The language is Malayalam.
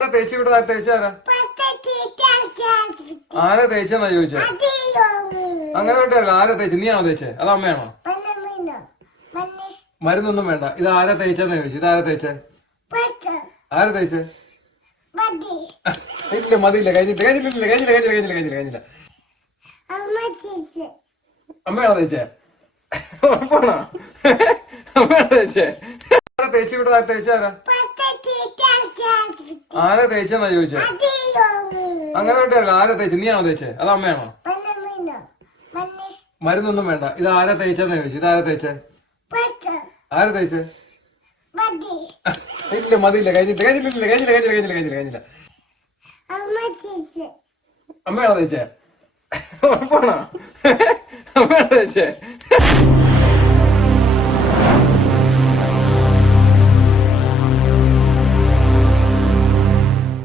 ആരാ തേച്ച് ഇവിടെ ആരാ തേച്ചാരാ ആരാ തേച്ചെന്നാ ചോദിച്ചേ? അങ്ങനെ വേണ്ടല്ല ആരാ തേച്ച്? നീയാണോ തേച്ചേ? അത് അമ്മയാണോ? മരുന്നൊന്നും വേണ്ട. ഇത് ആരാ തേച്ചാന്ന് ചോദിച്ചു? ഇത് ആരാ തേച്ചേ? ആരാ തേച്ചേ? ഇല്ല മതിയില്ല കഴിഞ്ഞില്ല കഴിഞ്ഞില്ല കഴിഞ്ഞില്ല കഴിഞ്ഞില്ല കഴിഞ്ഞില്ല കഴിഞ്ഞില്ല കഴിഞ്ഞില്ല അമ്മയാണോ തേച്ചേ? ഉറപ്പാണോ? അമ്മയാണോ തേച്ചേ? ആരാ തേച്ച് ആരാ തേച്ചാരാ ആരാ തേച്ചെന്നാ ചോദിച്ചേ? അങ്ങനെ വേണ്ടല്ല ആരെ തേച്ച്? നീയാണോ തേച്ചേ? അത് അമ്മയാണോ? മരുന്നൊന്നും വേണ്ട. ഇത് ആരെ തേച്ചെന്നാ ചോദിച്ചു? ഇത് ആരെ തേച്ചേ? ആരെ തേച്ചേ? ഇല്ല മതിയില്ല. കഴിഞ്ഞില്ല. കഴിഞ്ഞില്ല കഴിഞ്ഞില്ല കഴിഞ്ഞില്ല കഴിഞ്ഞില്ല കഴിഞ്ഞില്ല കഴിഞ്ഞില്ല അമ്മയാണോ തേച്ചേ? ഉറപ്പാണോ? അമ്മയാണോ തേച്ചേ?